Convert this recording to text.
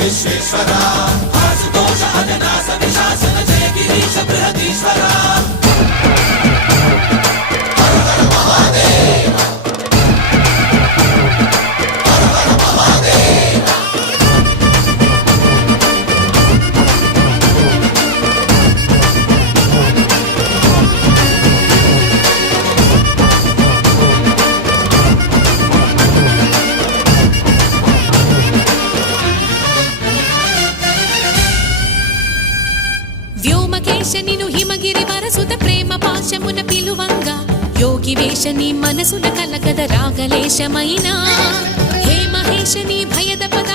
విశ్వేశ్వరా ఆశుతోష అజనాస విశాసన జయ గిరీశ బృహదీశ్వరా హర హర మహాదేవ హర హర మహాదేవ వ్యోమకేశనిను హిమగిరి వరసుత ప్రేమ పాశమున పిలువంగా యోగి వేషని మనసున కలకద రాగలేశమైనా హే మహేశని భయద పద